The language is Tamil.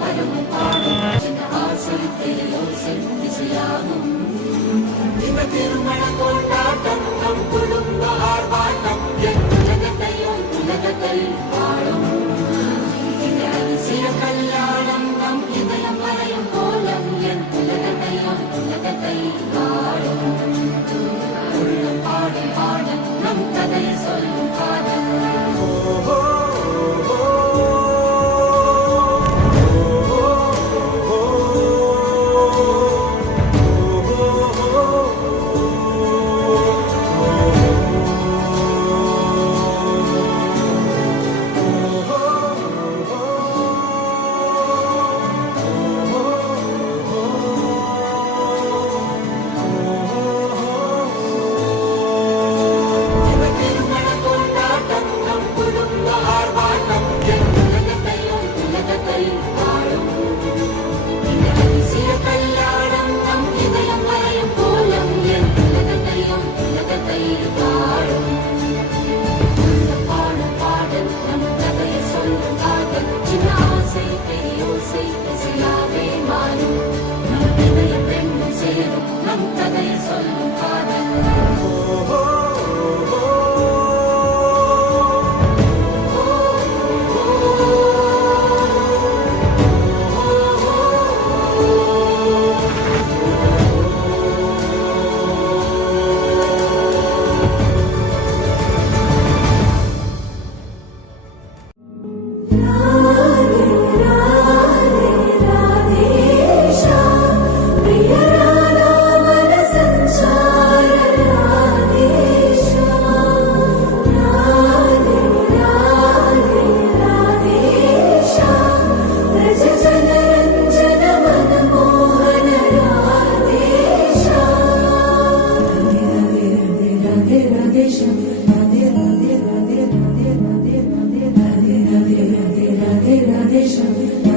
பருவம் பாடும் சின்ன ஆசை பெரியோசை இசையாகும். இந்த திருமண கொண்டாட்டம் நம் குடும்ப ஆர்ப்பாட்டம் என் உலகத்தை பாடும். இந்த அதிசய கல்யாணம் நம் இதயம் மறையும் கோலம் என் உலகத்தை பாடும். உள்ளம் பாடும் பாடும் நம் கதையை சொல்லும் காதல். Radhe Radhe Radhe Radhe Radhe Radhe Radhe